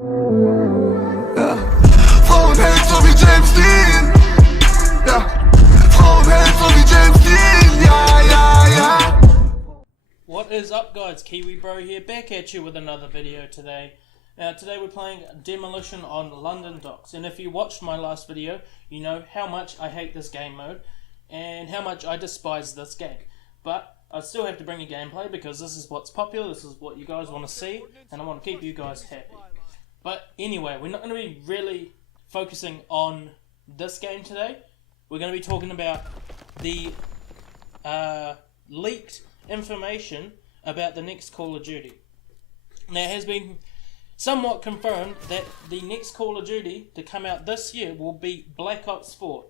Ja. Frauenheld so wie James Dean. Ja. Frauenheld so wie James Dean. Ja, ja, ja. What is up, guys? Kiwi Bro here, back at you with another video today. Today we're playing Demolition on London Docks, and if you watched my last video, you know how much I hate this game mode and how much I despise this game. But I still have to bring you gameplay because this is what's popular, this is what you guys want to see, and I want to keep you guys happy. But anyway, we're not going to be really focusing on this game today. We're going to be talking about the leaked information about the next Call of Duty. Now, it has been somewhat confirmed that the next Call of Duty to come out this year will be Black Ops 4.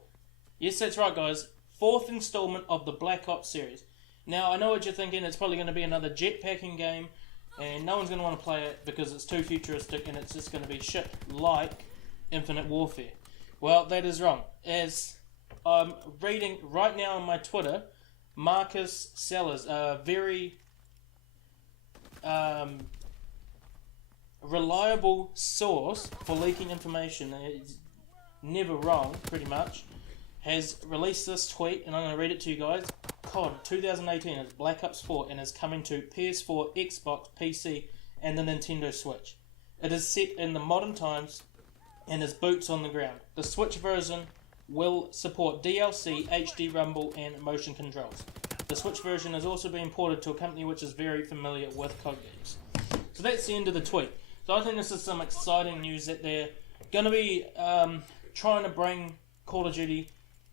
Yes, that's right, guys. 4th installment of the Black Ops series. Now, I know what you're thinking. It's probably going to be another jetpacking game, and no one's going to want to play it because it's too futuristic and it's just going to be shit like Infinite Warfare. Well, that is wrong. As I'm reading right now on my Twitter, Marcus Sellers, a very reliable source for leaking information, is never wrong, pretty much, has released this tweet, and I'm going to read it to you guys. COD 2018 is Black Ops 4 and is coming to PS4, Xbox, PC, and the Nintendo Switch. It is set in the modern times and is boots on the ground. The Switch version will support DLC, HD Rumble, and motion controls. The Switch version is also being ported to a company which is very familiar with COD games. So that's the end of the tweet. So I think this is some exciting news that they're going to be trying to bring Call of Duty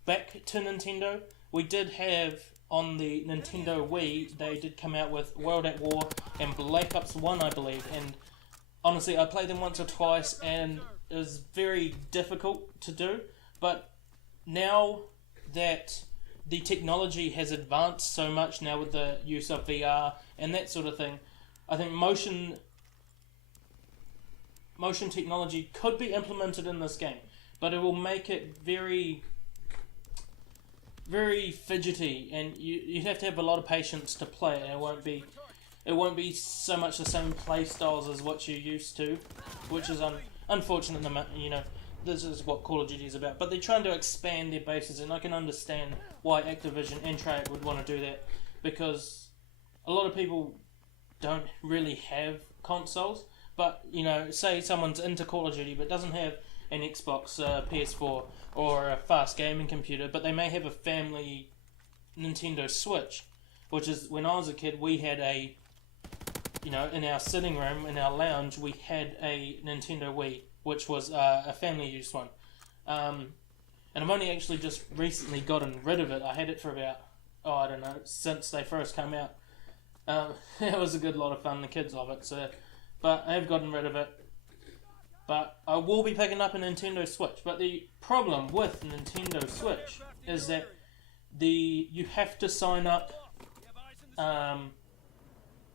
back to Nintendo. We did have on the Nintendo Wii, they did come out with World at War and Black Ops 1, I believe, and honestly I played them once or twice and it was very difficult to do, but now that the technology has advanced so much now with the use of VR and that sort of thing, I think motion technology could be implemented in this game, but it will make it very fidgety, and you have to have a lot of patience to play it. It won't be so much the same play styles as what you're used to, which is unfortunate. You know, this is what Call of Duty is about. But they're trying to expand their bases, and I can understand why Activision and Treyarch would want to do that, because a lot of people don't really have consoles. But you know, say someone's into Call of Duty but doesn't have an Xbox, PS4, or a fast gaming computer, but they may have a family Nintendo Switch, which is, when I was a kid, we had a, you know, in our sitting room, in our lounge, we had a Nintendo Wii, which was a family used one. And I've only actually just recently gotten rid of it. I had it for about, I don't know, since they first came out. It was a good lot of fun, the kids love it, so, but I have gotten rid of it. But I will be picking up a Nintendo Switch. But the problem with Nintendo Switch is that you have to sign up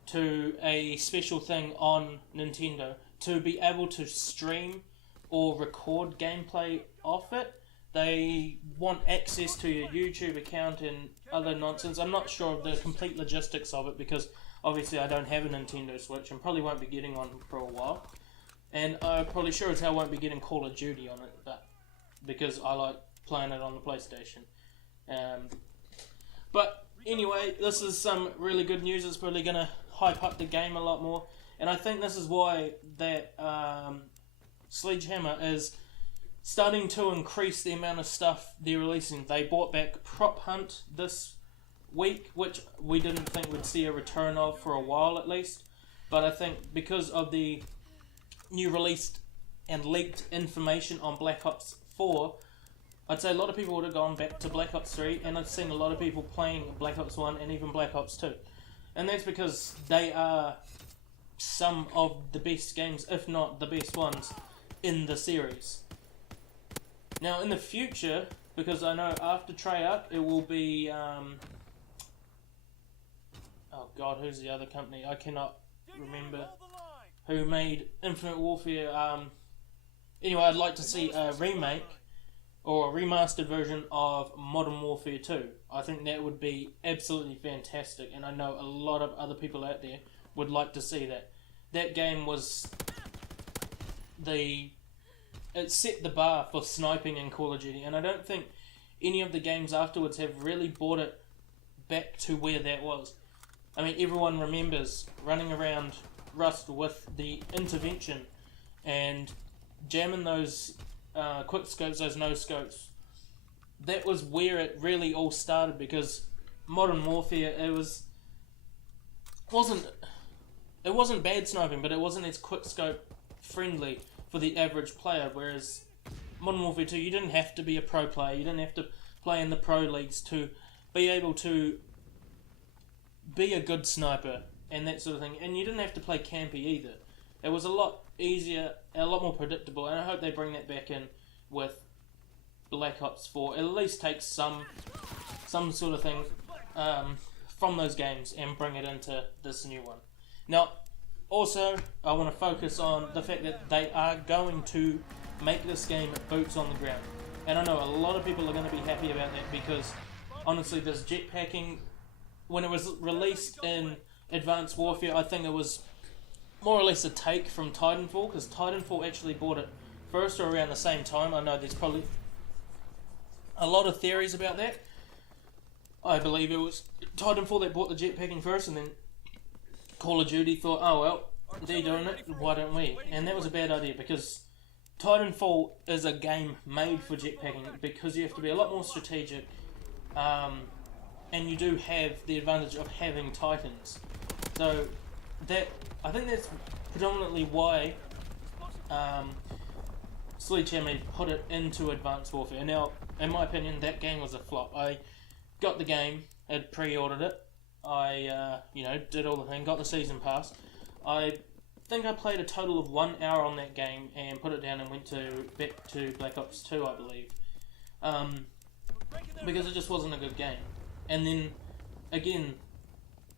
to a special thing on Nintendo to be able to stream or record gameplay off it. They want access to your YouTube account and other nonsense. I'm not sure of the complete logistics of it because obviously I don't have a Nintendo Switch and probably won't be getting one for a while. And I'm probably sure as hell won't be getting Call of Duty on it, but because I like playing it on the PlayStation. But anyway, this is some really good news. It's probably going to hype up the game a lot more. And I think this is why that Sledgehammer is starting to increase the amount of stuff they're releasing. They brought back Prop Hunt this week, which we didn't think we'd see a return of for a while at least. But I think because of the new released and leaked information on Black Ops 4, I'd say a lot of people would have gone back to Black Ops 3, and I've seen a lot of people playing Black Ops 1 and even Black Ops 2. And that's because they are some of the best games, if not the best ones, in the series. Now in the future, because I know after Treyarch it will be, oh god, who's the other company? I cannot remember who made Infinite Warfare. Anyway, I'd like to see a remake or a remastered version of Modern Warfare 2. I think that would be absolutely fantastic, and I know a lot of other people out there would like to see that. That game was it set the bar for sniping in Call of Duty, and I don't think any of the games afterwards have really brought it back to where that was. I mean, everyone remembers running around Rust with the intervention and jamming those quick scopes, those no scopes. That was where it really all started, because Modern Warfare, it wasn't bad sniping, but it wasn't as quick scope friendly for the average player, whereas Modern Warfare 2, you didn't have to be a pro player, you didn't have to play in the pro leagues to be able to be a good sniper and that sort of thing, and you didn't have to play campy either. It was a lot easier, a lot more predictable, and I hope they bring that back in with Black Ops 4. At least take some sort of thing from those games and bring it into this new one. Now, also, I want to focus on the fact that they are going to make this game boots on the ground. And I know a lot of people are going to be happy about that, because honestly, this jetpacking, when it was released in Advanced Warfare, I think it was more or less a take from Titanfall, because Titanfall actually bought it first or around the same time. I know there's probably a lot of theories about that. I believe it was Titanfall that bought the jetpacking first, and then Call of Duty thought, oh well, they're doing it, why don't we? And that was a bad idea, because Titanfall is a game made for jetpacking, because you have to be a lot more strategic, and you do have the advantage of having Titans. So that, I think that's predominantly why Sledgehammer put it into Advanced Warfare. Now, in my opinion, that game was a flop. I got the game, had pre-ordered it, I did all the thing, got the season pass. I think I played a total of 1 hour on that game and put it down and went back to Black Ops 2, I believe, because it just wasn't a good game. And then again,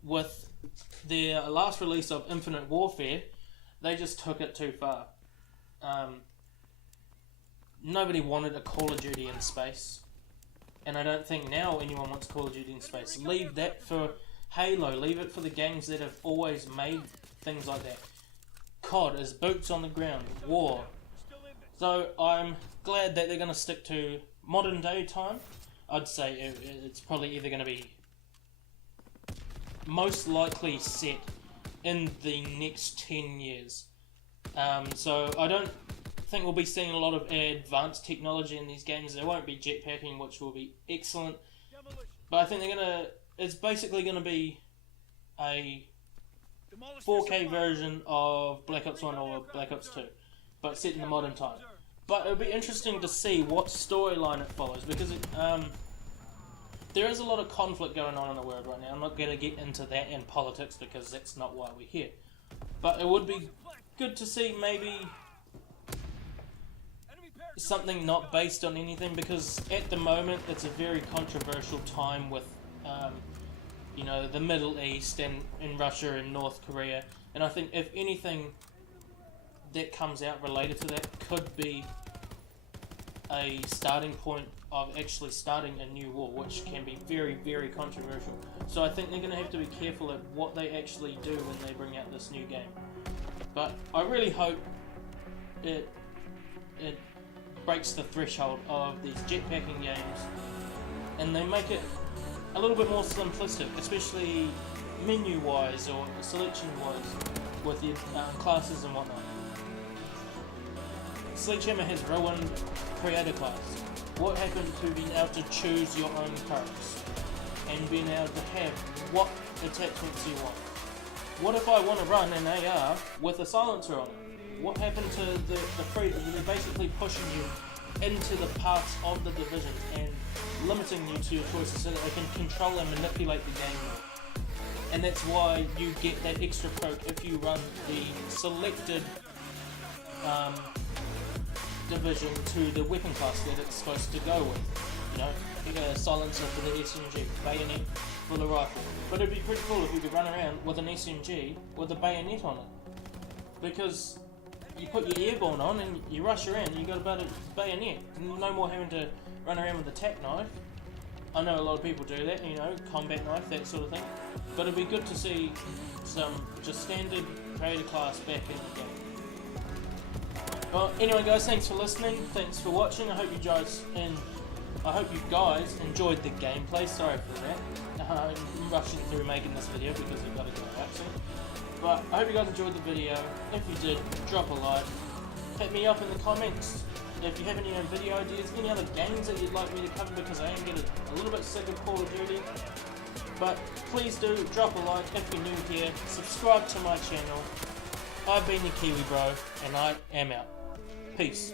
with their last release of Infinite Warfare, they just took it too far. Nobody wanted a Call of Duty in space, and I don't think now anyone wants Call of Duty in space. Leave that for Halo, leave it for the games that have always made things like that. COD is boots on the ground, war. So I'm glad that they're going to stick to modern day time. I'd say it's probably either going to be most likely set in the next 10 years. So I don't think we'll be seeing a lot of advanced technology in these games. There won't be jetpacking, which will be excellent. But I think it's basically going to be a 4K version of Black Ops 1 or Black Ops 2, but set in the modern time. But it'll be interesting to see what storyline it follows, because there is a lot of conflict going on in the world right now. I'm not going to get into that in politics, because that's not why we're here. But it would be good to see maybe something not based on anything, because at the moment it's a very controversial time with the Middle East and in Russia and North Korea, and I think if anything that comes out related to that could be a starting point of actually starting a new war, which can be very, very controversial. So I think they're going to have to be careful at what they actually do when they bring out this new game. But I really hope it breaks the threshold of these jetpacking games, and they make it a little bit more simplistic, especially menu-wise or selection-wise with your classes and whatnot. Sledgehammer has ruined Creator Class. What happened to being able to choose your own perks and being able to have what attachments you want? What if I want to run an AR with a silencer on it? What happened to the freedom? They're basically pushing you into the parts of the division and limiting you to your choices so that they can control and manipulate the game more. And that's why you get that extra perk if you run the selected division to the weapon class that it's supposed to go with. You get a silencer for the SMG, bayonet for the rifle. But it'd be pretty cool if you could run around with an SMG with a bayonet on it, because you put your airborne on and you rush around and you got about a bayonet. No more having to run around with a tack knife. I know a lot of people do that, combat knife, that sort of thing. But it'd be good to see some just standard Creator Class back in the game. Well, anyway, guys, thanks for listening. Thanks for watching. I hope you guys enjoyed the gameplay. Sorry for that. I'm rushing through making this video because I've got to go out soon. But I hope you guys enjoyed the video. If you did, drop a like. Hit me up in the comments if you have any video ideas, any other games that you'd like me to cover, because I am getting a little bit sick of Call of Duty. But please do drop a like if you're new here. Subscribe to my channel. I've been your Kiwi Bro, and I am out. Peace.